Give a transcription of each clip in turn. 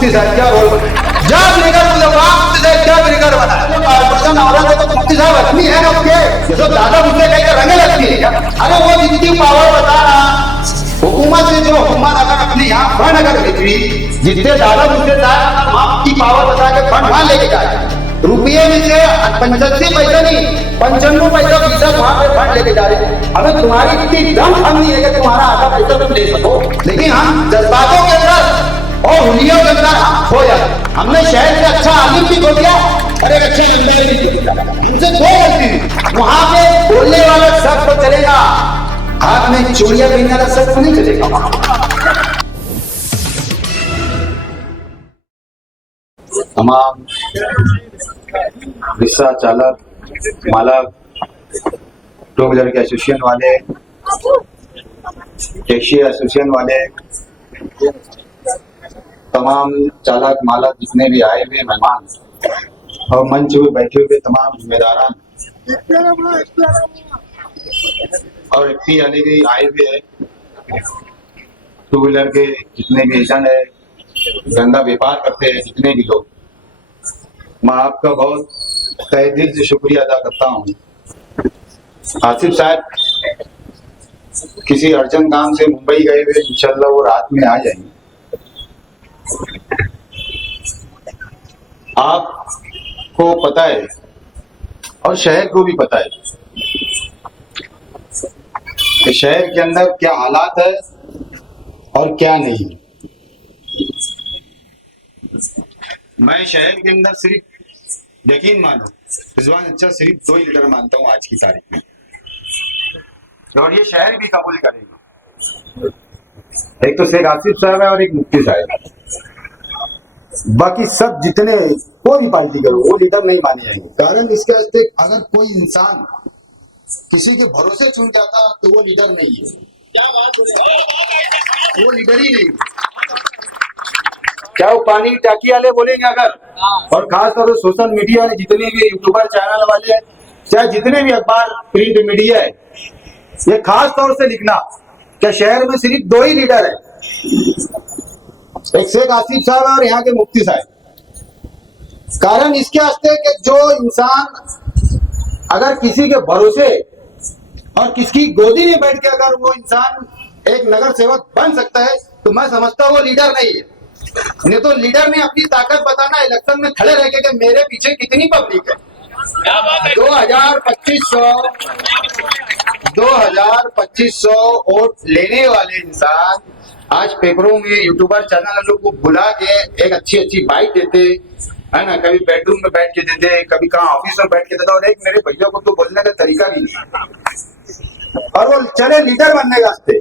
मुफ्ती साहब क्या रोल बना, जब निकल मुझे वहां मुफ्ती साहब क्या बिगड़ बना है। कॉर्पोरेशन औरत है तो मुफ्ती साहब अपनी है ना उसके, ये तो दादा मुझसे कहीं रंगे लगती है क्या? अरे वो जितनी पावर बता रहा हुकूमत से, जो हुकूमत अगर अपने यहाँ फंड अगर बिक्री, जितने दादा मुझसे अगर माफ की पावर बता के फंड वहां लेके जाए, रुपये में से 85 पैसा नहीं 95 पैसा फीसद वहां पे फंड लेके जा रहे हैं। हमें तुम्हारी इतनी दम हम नहीं है कि तुम्हारा आधा पैसा तुम ले सको, लेकिन हम जज्बातों के अंदर और हुलियों के अंदर हम खो जाते। हमने शहर से अच्छा आलिम भी खो दिया और एक अच्छे जमींदार भी खो दिया। हमसे दो गलती, वहां पे बोलने वाला शख्स तो चलेगा, हाथ में चूड़ियां पहनने वाला शख्स नहीं चलेगा। तमाम रिक्शा चालक, मालक, टू व्हीलर के एसोसिएशन वाले, टैक्सी एसोसिएशन वाले, तमाम चालक मालक जितने भी आए हुए मेहमान और मंच में बैठे हुए तमाम जिम्मेदारान और एफपी वाले भी आए हुए हैं, टू व्हीलर के जितने भी एजेंट है, धंधा व्यापार करते हैं जितने भी लोग, मैं आपका बहुत तहे दिल से शुक्रिया अदा करता हूँ। आसिफ साहब किसी अर्जेंट काम से मुंबई गए हुए, इंशाल्लाह वो रात में आ जाएंगे। आपको पता है और शहर को भी पता है कि शहर के अंदर क्या हालात है और क्या नहीं। मैं शहर के अंदर सिर्फ यकीन मानो रिजवान अच्छा सिर्फ 2 ही लीडर मानता हूँ आज की तारीख में, और ये शहर भी कबूल करेगा। एक तो शेख आसिफ साहब है और एक मुफ्ती साहब है। बाकी सब जितने कोई भी पार्टी करो वो लीडर नहीं माने जाएंगे। कारण इसके वास्ते अगर कोई इंसान किसी के भरोसे चुन जाता तो वो लीडर नहीं है। क्या बात है, वो लीडर ही नहीं। क्या वो पानी की टाकी वाले बोलेंगे अगर, और खास तौर से सोशल मीडिया वाले जितने भी यूट्यूबर चैनल वाले हैं, चाहे जितने भी अखबार प्रिंट मीडिया है, ये खास तौर से लिखना क्या शहर में सिर्फ 2 ही लीडर है, एक शेख आसिफ साहब और यहाँ के मुफ्ती साहब। कारण इसके वास्ते कि जो इंसान अगर किसी के भरोसे और किसकी गोदी में बैठ के अगर वो इंसान एक नगर सेवक बन सकता है तो मैं समझता हूँ वो लीडर नहीं है। नहीं तो लीडर ने अपनी ताकत बताना इलेक्शन में खड़े रह के मेरे पीछे कितनी पब्लिक है। 2500 वोट लेने वाले इंसान आज पेपरों में यूट्यूबर चैनल वालों को बुला के एक अच्छी बाइट देते है ना, कभी बेडरूम में बैठ के देते, कभी कहाँ ऑफिस में बैठ के देते, और एक मेरे भैया को तो बोलने का तरीका भी नहीं, और वो चले लीडर बनने वास्ते।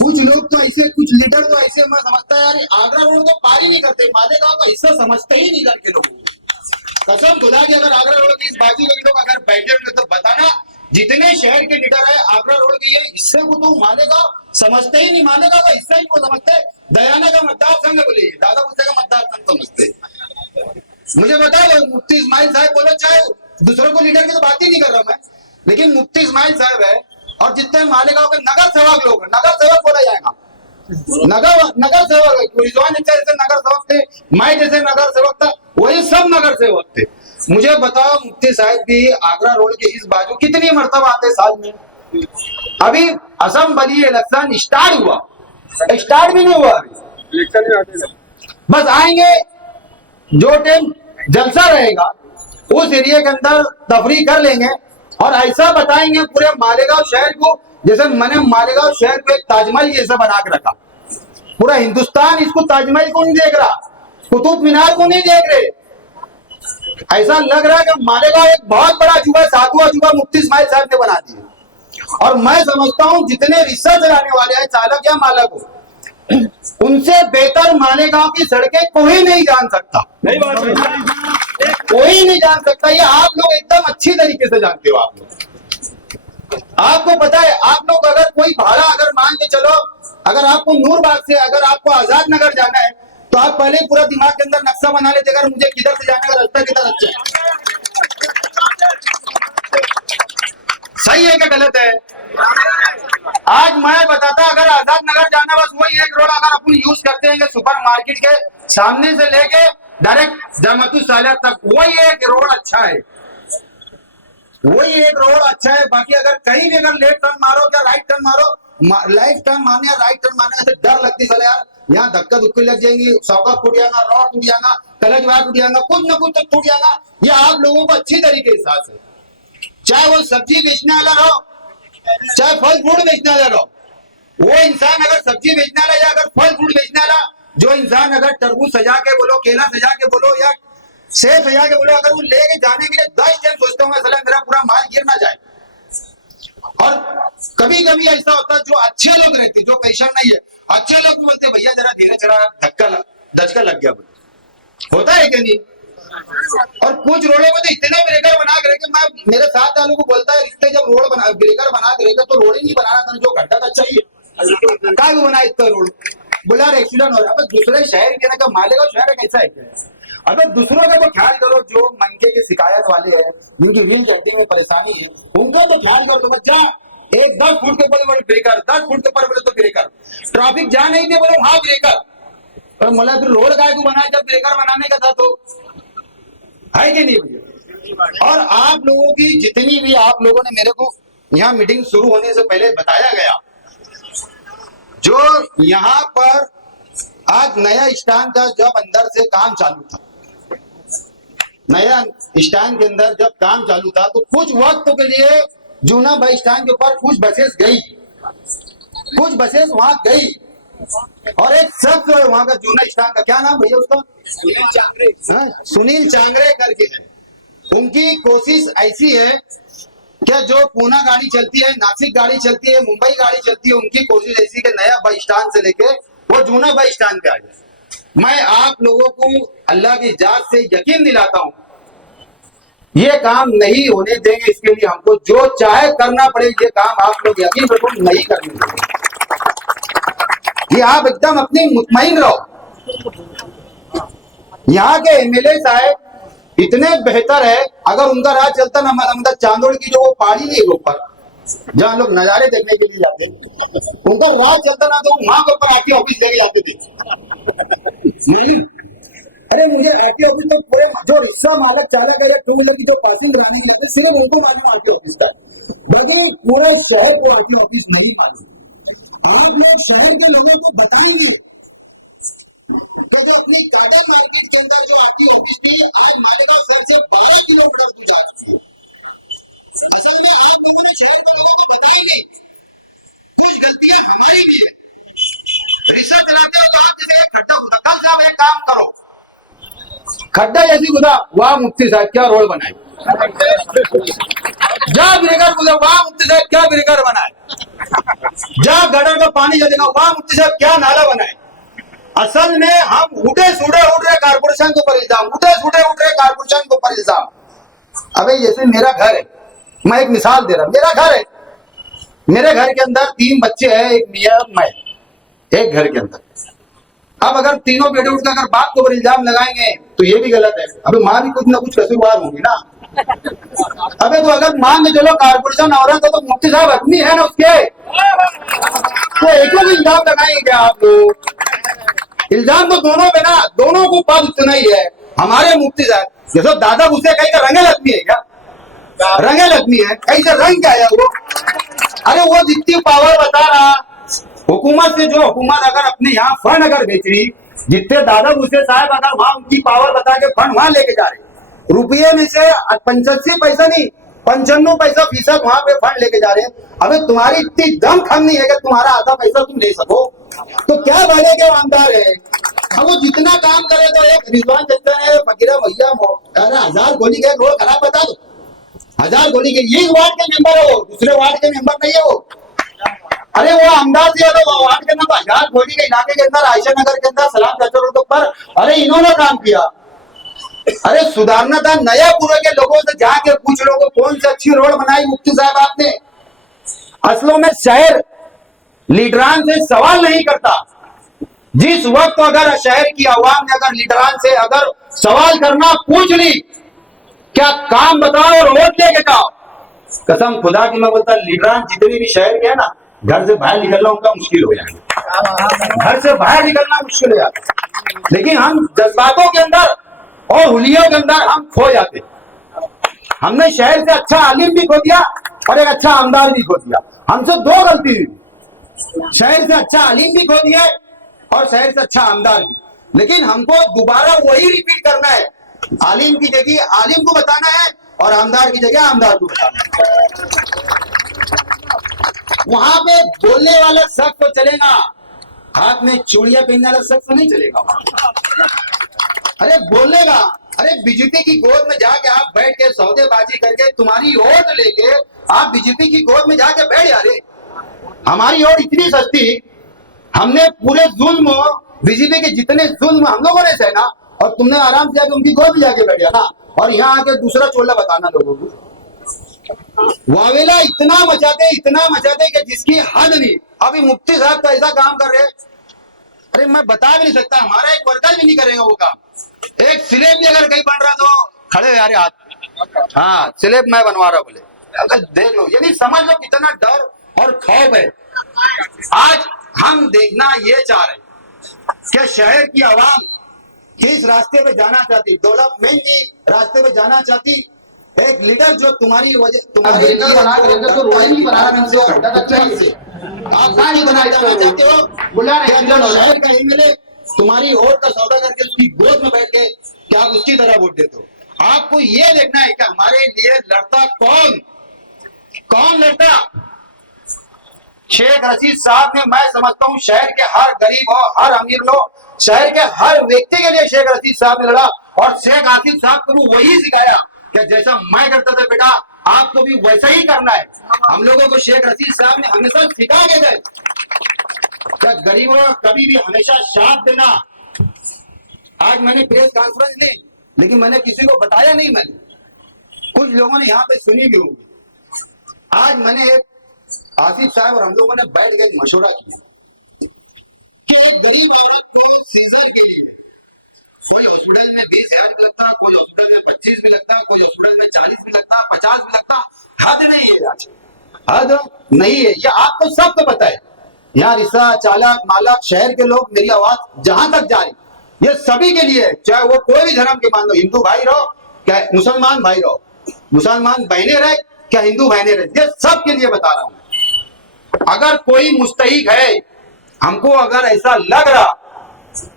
कुछ लोग तो ऐसे, कुछ लीडर तो ऐसे, मैं समझता है यार आगरा रोड को पार ही नहीं करते, मालेगांव का हिस्सा समझते ही नहीं करके लोग। कसम खुदा की अगर आगरा रोड की इस बाजू के लोग अगर बैठे हुए तो बताना जितने शहर के लीडर है आगरा रोड के ये हिस्से को तो मालेगांव समझते ही नहीं, मालेगांव का हिस्सा ही को समझते, दयाना का मतदार संघ बोले, दादा मुझसे का मतदार संघ समझते। मुझे बताओ मुफ्ती इस्माइल साहब बोलो, चाहे दूसरों को लीडर की तो बात ही नहीं कर रहा मैं, लेकिन मुफ्ती इस्माइल साहब है और जितने मालेगांव के नगर सेवक लोग, नगर सेवक बोला जाएगा, नगर सेवक रिजवान जैसे नगर सेवक थे, मैं जैसे नगर सेवक था, वही सब नगर सेवक थे। मुझे बताओ मुफ्ती साहब भी आगरा रोड के इस बाजू कितनी मर्तबा आते साल में? अभी असेंबली इलेक्शन स्टार्ट हुआ, स्टार्ट भी नहीं हुआ अभी, बस आएंगे, जो टाइम जलसा रहेगा उस एरिया के अंदर तफरी कर लेंगे और ऐसा बताएंगे पूरे मालेगांव शहर को जैसे मैंने मालेगांव शहर को एक ताजमहल जैसा बना के रखा। पूरा हिंदुस्तान इसको ताजमहल को नहीं देख रहा, कुतुब मीनार को नहीं देख रहे, ऐसा लग रहा है कि मालेगांव एक बहुत बड़ा अजूबा, सातवां अजूबा मुफ्ती इस्माइल साहब ने बना दिया। और मैं समझता हूं जितने रिक्शा चलाने वाले हैं, चालक या मालक हो, उनसे बेहतर मालेगांव की सड़कें कोई नहीं जान सकता, कोई नहीं जान सकता। ये आप लोग एकदम अच्छी तरीके से जानते हो। आप लोग, आपको पता है, आप लोग अगर कोई भाड़ा अगर मान के चलो, अगर आपको नूरबाग से अगर आपको आजाद नगर जाना है तो आप पहले पूरा दिमाग के अंदर नक्शा बना लेते, अगर मुझे किधर से जाने का रास्ता किधर अच्छा है, सही है क्या गलत है? आज मैं बताता, अगर आजाद नगर जाना बस वही है एक रोड अगर अपन यूज करते हैं सुपर मार्केट के सामने से लेके डायरेक्ट जमतु सालिया तक, वही एक रोड अच्छा है, वही एक रोड अच्छा है। बाकी अगर कहीं भी अगर लेफ्ट टर्न मारो या राइट टर्न मारो, लेफ्ट टर्न मारने या राइट टर्न मारने से डर लगती है यार, यहाँ धक्का धुक्की लग जाएंगी, सौका टूट जाएगा, रॉड टूट जाएगा, कलच वायर टूट जाएगा, कुछ ना कुछ तो टूट जाएगा। ये आप लोगों को अच्छी तरीके से साथ है, चाहे वो सब्जी बेचने वाला रहो, चाहे फल फ्रूट बेचने वाला रहो। वो इंसान अगर सब्जी बेचने वाला या अगर फल फ्रूट बेचने वाला, जो इंसान अगर तरबूज सजा के बोलो, केला सजा के बोलो या सेब सजा के बोलो, अगर वो लेके जाने के लिए 10 टाइम सोचता हूँ मैं, मेरा पूरा माल गिर ना जाए। और कभी कभी ऐसा होता है जो अच्छे लोग रहते, जो पेशेंट नहीं है, अच्छे लोग बोलते भैया जरा धीरे चला, धक्का लग गया, होता है कि नहीं। और कुछ रोडों में तो इतने ब्रेकर बना के रखे, मैं मेरे साथ वालों को बोलता है रिश्ते जब रोड बना ब्रेकर बना के रखे तो रोड ही नहीं बनाना था, जो गड्ढा तो चाहिए क्या बना इतना रोड, बोला एक्सीडेंट हो रहा है। दूसरे शहर के ना मालेगांव शहर कैसा है क्या? अबे दूसरों का तो ख्याल करो, जो मनके की शिकायत वाले हैं, जिनकी व्हील चलती में परेशानी है, उनका तो ख्याल करो। तो बच्चा एक 10 फुट के ऊपर बोले ब्रेकर, 10 फुट के ऊपर बोले तो ब्रेकर, ट्रैफिक जा नहीं दे बोले हाँ ब्रेकर, और मतलब फिर रोड का बनाया जब ब्रेकर बनाने का था, तो है कि नहीं भैया। और आप लोगों की जितनी भी आप लोगों ने मेरे को यहाँ मीटिंग शुरू होने से पहले बताया गया, जो यहाँ पर आज नया स्टैंड का जब अंदर से काम चालू था, नया स्टैंड के अंदर जब काम चालू था, तो कुछ वक्त के लिए जूना बस स्टैंड के ऊपर कुछ बसेस गई, कुछ बसेस वहां गई, और एक शख्स है वहां का जूना स्टैंड का, क्या नाम भैया उसका, सुनील चांगरे करके है। उनकी कोशिश ऐसी है क्या, जो पूना गाड़ी चलती है, नासिक गाड़ी चलती है, मुंबई गाड़ी चलती है, उनकी कोशिश ऐसी कि नया बस स्टैंड से लेके वो जूना बस स्टैंड पे आ जाए। मैं आप लोगों को अल्लाह की जात से यकीन दिलाता हूं, ये काम नहीं होने देंगे। इसके लिए हमको जो चाहे करना पड़े, ये काम आप लोग यकीन रखो नहीं करने देंगे। ये आप एकदम अपनी मुतमईन रहो। यहाँ के एमएलए साहब इतने बेहतर है, अगर उनका राज चलता ना, मतलब चांदोड़ की जो वो पहाड़ी नहीं है ऊपर, जहाँ लोग नजारे देखने के लिए जाते, उनका राज चलता ना, तो वहां के ऊपर आके ऑफिस लेके जाते थे। नहीं, अरे मुझे आके ऑफिस तक जो रिक्शा मालक चालक है, टू व्हीलर की जो पासिंग कराने के लिए सिर्फ उनको मालूम आके ऑफिस तक, बाकी पूरा शहर को आके ऑफिस नहीं मालूम। आप लोग शहर के लोगों को बताएंगे अपने दादा मार्केट के अंदर जो आती ऑफिस थी, मालेगांव शहर से 12 किलोमीटर दूर जा चुकी है। कुछ गलतियां हमारी भी है, रिक्शा चलाते हो तो आप जैसे खड्डा खुदा, कल जाओ एक काम करो, खड्डा जैसी खुदा, वाह मुफ्ती साहब क्या रोड बनाए, जा ब्रेकर खुदा, वाह मुफ्ती साहब क्या ब्रेकर बनाए, जा गटर का पानी जा देखा, वाह मुफ्ती साहब क्या नाला बनाए। असल में हम उठे सूढ़े उठ रहे कारपोरेशन के ऊपर इल्जाम, उठे सूढ़े उठ रहे कारपोरेशन के ऊपर इल्जाम। अबे जैसे मेरा घर है, मैं एक मिसाल दे रहा हूं, मेरा घर है, मेरे घर के अंदर 3 बच्चे हैं, एक मियां मैं, एक घर के अंदर। अब अगर तीनों बेटे उठकर अगर बाप के ऊपर इल्जाम लगाएंगे तो ये भी गलत है। अबे माँ भी कुछ ना कुछ कसूरवार होंगी ना। अबे तो अगर मान के चलो कारपोरेशन औरत है तो मुफ्ती साहब आदमी है ना उसके, तो एक को इल्जाम लगाएंगे क्या आप लोग? इल्जाम तो दोनों पे ना, दोनों को बात उतना ही है। हमारे मुफ्ती साहब जैसे दादा उसे कहीं का रंगल आदमी है क्या, रंगल आदमी है, कहीं से रंग क्या है वो। अरे वो जितनी पावर बता रहा हुकूमत से, जो हुकूमत अगर अपने यहाँ फंड अगर बेच रही, जितने दादा भूसे साहब अगर वहां उनकी पावर बता के फंड वहां लेके जा रहे, रुपये में से 85 पैसा नहीं 95 पैसा फीसद वहां पे फंड लेके जा रहे हैं। अबे तुम्हारी इतनी दम खम नहीं है कि तुम्हारा आधा पैसा तुम ले सको, तो क्या भले के ईमानदार है। अब वो जितना काम करे, तो एक रिजवान चलता है फकीरा भैया, अरे 1000 गोली का रोड खराब बता दो, 1000 गोली के, ये वार्ड के मेंबर है, वो दूसरे वार्ड के मेंबर नहीं है वो। अरे वो अहमदाबाद से वार्ड के अंदर 1000 गोली के इलाके के अंदर, आयशा नगर के अंदर, सलाम चौक रोड पर, अरे इन्होंने काम किया। अरे सुधारना था नयापुर के लोगों से जाके पूछ लो कौन सी अच्छी रोड बनाई मुफ्ती साहब आपने। असलों में शहर लीडरान से सवाल नहीं करता। जिस वक्त अगर शहर की आवाम ने अगर लीडरान से अगर सवाल करना पूछ ली, क्या काम बताओ और वोट लेके जाओ, कसम खुदा की मैं बोलता लीडरान जितने भी शहर के है ना, घर से बाहर निकलना उनका मुश्किल हो जाएगा। घर से बाहर निकलना मुश्किल हो जाता है। लेकिन हम जज्बातों के अंदर और हुलियों के अंदर हम खो जाते हैं। हमने शहर से अच्छा आलिम भी खो दिया और एक अच्छा आमदार भी खो दिया। हमसे दो गलती हुई, शहर से अच्छा आलिम भी खो दिया और शहर से अच्छा आमदार भी। लेकिन हमको दोबारा वही रिपीट करना है, आलिम की जगह आलिम को बताना है और आमदार की जगह आमदार को बताना है। वहां पे बोलने वाला शख्स तो चलेगा, हाथ में चूड़ियां पहनने वाला शख्स तो नहीं चलेगा। अरे बोलेगा, अरे बीजेपी की गोद में जाके आप बैठ के सौदेबाजी करके तुम्हारी वोट लेके आप बीजेपी की गोद में जाके बैठ जा रहे। हमारी वोट इतनी सस्ती, हमने पूरे जुल्म बीजेपी के जितने जुल्म हम लोगों ने सहना और तुमने आराम से जाके उनकी गोद में जाके बैठ गया ना, और यहाँ आके दूसरा चोला बताना लोगों को। वावेला इतना मचाते कि जिसकी हद नहीं। अभी मुफ्ती साहब तो ऐसा काम कर रहे हैं, अरे मैं बता भी नहीं सकता, हमारा एक वर्कर भी नहीं करेगा वो काम। एक स्लेब भी अगर कहीं बन रहा तो खड़े यार हाथ, हाँ स्लेब मैं बनवा रहा बोले, अगर देख लो, यानी समझ लो कितना डर और खौफ है। आज हम देखना ये चाह रहे कि शहर की आवाम किस रास्ते पे जाना चाहती, डेवलपमेंट की रास्ते पे जाना चाहती। एक लीडर जो तुम्हारी वजह तुम्हारी बना तो रोड नहीं बनाना ढंग से, आप कहाँ नहीं बनाना चाहते हो, बुला रहे शहर का एमएलए तुम्हारी वोट का सौदा करके उसकी गोद में बैठ के क्या आप उसकी तरह वोट देते हो। आपको ये देखना है कि हमारे लिए लड़ता कौन लड़ता। शेख रशीद साहब ने, मैं समझता हूँ शहर के हर गरीब और हर अमीर लोग, शहर के हर व्यक्ति के लिए शेख रशीद साहब ने लड़ा और शेख आसिफ साहब को वही सिखाया कि जैसा मैं करता था बेटा आपको भी वैसा ही करना है। हम लोगों को शेख रशीद साहब ने हमेशा सिखा के गए कि गरीबों का कभी भी हमेशा साथ देना। आज मैंने प्रेस कॉन्फ्रेंस ली, लेकिन मैंने किसी को बताया नहीं, मैंने कुछ लोगों ने यहाँ पे सुनी भी होगी। आज मैंने आसिफ साहब और हम लोगों ने बैठ के मशवरा किया कि एक गरीब औरत को सीजर के लिए कोई हॉस्पिटल में 20,000 भी लगता, कोई हॉस्पिटल में 25 भी लगता, कोई हॉस्पिटल में 40 भी लगता, 50 भी लगता। हद नहीं है, हद नहीं है, ये आपको सबको पता है। यहाँ रिश्ता चालक मालक शहर के लोग, मेरी आवाज जहां तक जा रही, ये सभी के लिए, चाहे वो कोई भी धर्म के मान लो, हिंदू भाई रहो क्या मुसलमान भाई रहो, मुसलमान बहने रहे क्या हिंदू बहने रहे, ये सब के लिए बता रहा हूं। अगर कोई मुस्तहिक है, हमको अगर ऐसा लग रहा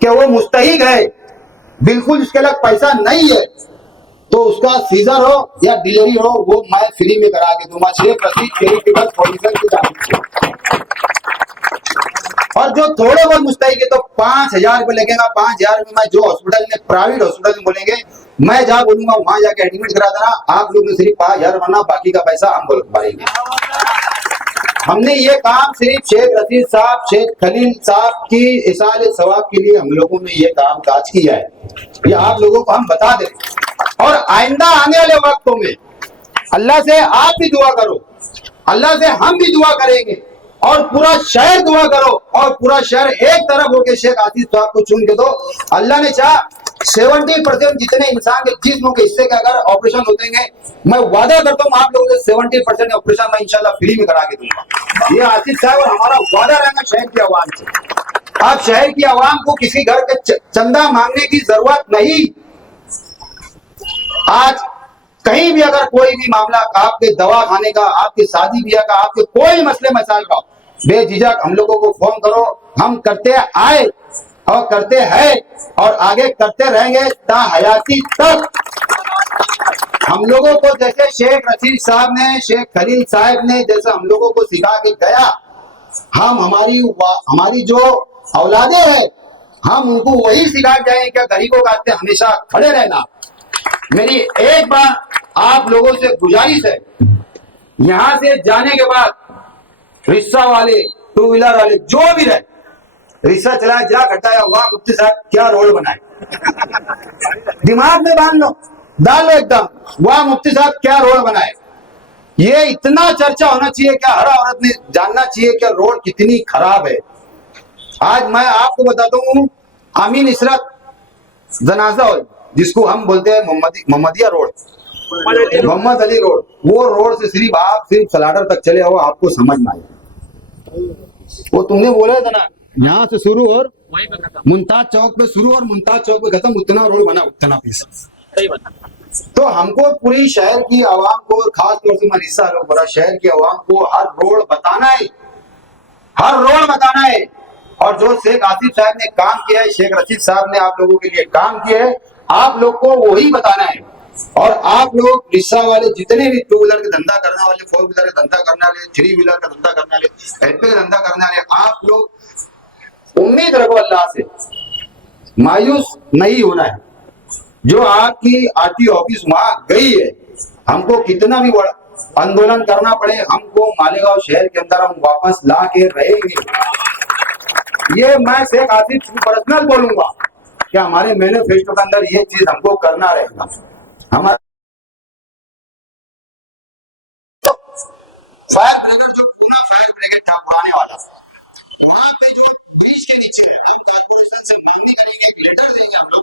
कि वो मुस्तहिक है, बिल्कुल उसके लग पैसा नहीं है, तो उसका सीजर हो या डिलीवरी हो वो मैं फ्री में करा के दूंगा। शेख रशीद चैरिटेबल फाउंडेशन की जानिब। और जो थोड़े बहुत मुस्तहिक है तो 5,000 रुपए लगेगा। 5,000 रुपए में जो हॉस्पिटल में, प्राइवेट हॉस्पिटल में बोलेंगे, मैं जहां बोलूंगा वहां जाके एडमिट करा देना, आप लोग ने सिर्फ 5,000 बनना, बाकी का पैसा हम बोल पाएंगे। हमने ये काम सिर्फ शेख रशीद साहब, शेख खलील साहब की इसाले सवाब के लिए हम लोगों ने ये काम काज किया है, ये आप लोगों को हम बता दें। और आइंदा आने वाले वक्तों में अल्लाह से आप भी दुआ करो, अल्लाह से हम भी दुआ करेंगे और पूरा शहर दुआ करो और पूरा शहर एक तरफ होकर शेख आसिफ साहब को चुन के दो। अल्लाह ने चाहा 70% जितने इंसान के जिस्म के हिस्से का अगर ऑपरेशन होते हैं, मैं वादा करता हूँ आप लोगों से 70% ऑपरेशन मैं इंशाल्लाह फ्री में करा के दूंगा। ये आसिफ साहब और हमारा वादा रहेगा शहर की आवाम से। आप शहर की आवाम को किसी घर के चंदा मांगने की जरूरत नहीं। आज कहीं भी अगर कोई भी मामला, आपके दवा खाने का, आपके शादी ब्याह का, आपके कोई मसले मसाइल का, बेझिझक हम लोगों को फोन करो। हम करते आए और करते हैं और आगे करते रहेंगे ता हयाती तक। हम लोगों को जैसे शेख रशीद साहब ने, शेख खलील साहब ने जैसे हम लोगों को सिखा के गया, हम हमारी जो औलादे हैं हम उनको वही सिखा जाए कि गरीबों का हमेशा खड़े रहना। मेरी एक बार आप लोगों से गुजारिश है, यहां से जाने के बाद रिक्शा वाले, टू व्हीलर वाले, जो भी रहे, रिक्शा चलाए जा घटाया हुआ मुफ्ती साहब क्या रोड बनाए, दिमाग में बांध लो, डाल लो एकदम, वाह मुफ्ती साहब क्या रोड बनाए। ये इतना चर्चा होना चाहिए, क्या हर औरत ने जानना चाहिए कि रोड कितनी खराब है। आज मैं आपको बताता हूँ, अमीन इशरत जनाजा हो, जिसको हम बोलते हैं मोहम्मदिया रोड, मोहम्मद अली रोड, वो रोड से सिर्फ सलाटर तक चले हो, आपको समझ में आए। वो तुमने बोला था ना यहाँ से शुरू और वहीं पे खत्म। मुमताज चौक पे शुरू और मुमताज चौक पे खत्म, उतना रोड बना उतना पीस। सही बता। तो हमको पूरी शहर की आवाम को, खास तौर से मरीसा लोग बड़ा शहर की आवाम को हर रोड बताना है, हर रोड बताना है। और जो शेख आसिफ साहब ने काम किया है, शेख रशीद साहब ने आप लोगों के लिए काम किया है, आप लोग को वही बताना है। और आप लोग रिक्शा वाले जितने भी टू व्हीलर का धंधा करने वाले, फोर व्हीलर का धंधा करने वाले, थ्री व्हीलर का धंधा करने वाले, एलपी का धंधा करने वाले, आप लोग उम्मीद रखो अल्लाह से, मायूस नहीं होना है। जो आपकी आरटीओ ऑफिस वहां गई है, हमको कितना भी बड़ा आंदोलन करना पड़े, हमको मालेगांव शहर के अंदर हम वापस ला के रहेंगे। ये मैं शेख आसिफ को पर्सनल बोलूंगा कि हमारे मैनिफेस्टो के अंदर ये चीज हमको करना रहेगा। हमारा फायर ब्रिगेड, जो पूरा फायर ब्रिगेड था पुराने वाला, वहां पे जो ब्रिज के नीचे है, हम कॉर्पोरेशन से मांग करेंगे, एक लेटर देंगे हम लोग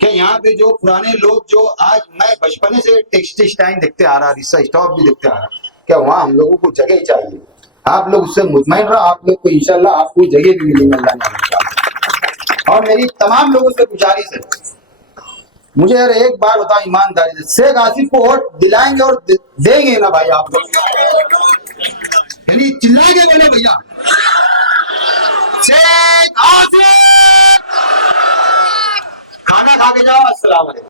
कि यहाँ पे जो पुराने लोग, जो आज मैं बचपने से टैक्सी स्टैंड देखते आ रहा, रिक्शा स्टॉप भी देखते आ रहा, क्या वहाँ हम लोगों को जगह चाहिए। आप लोग उससे मुतमईन रहो, आप लोग को इंशाल्लाह आपको जगह भी मिलेगी अल्लाह ने इंशाल्लाह। और मेरी तमाम लोगों से गुजारिश है, मुझे यार एक बार बताओ ईमानदारी से, शेख आसिफ को वोट दिलाएंगे और देंगे ना भाई आप लोग? यानी चिल्लाएंगे बोले भैया, शेख आसिफ। खाना खा के जाओ। अस्सलाम वालेकुम।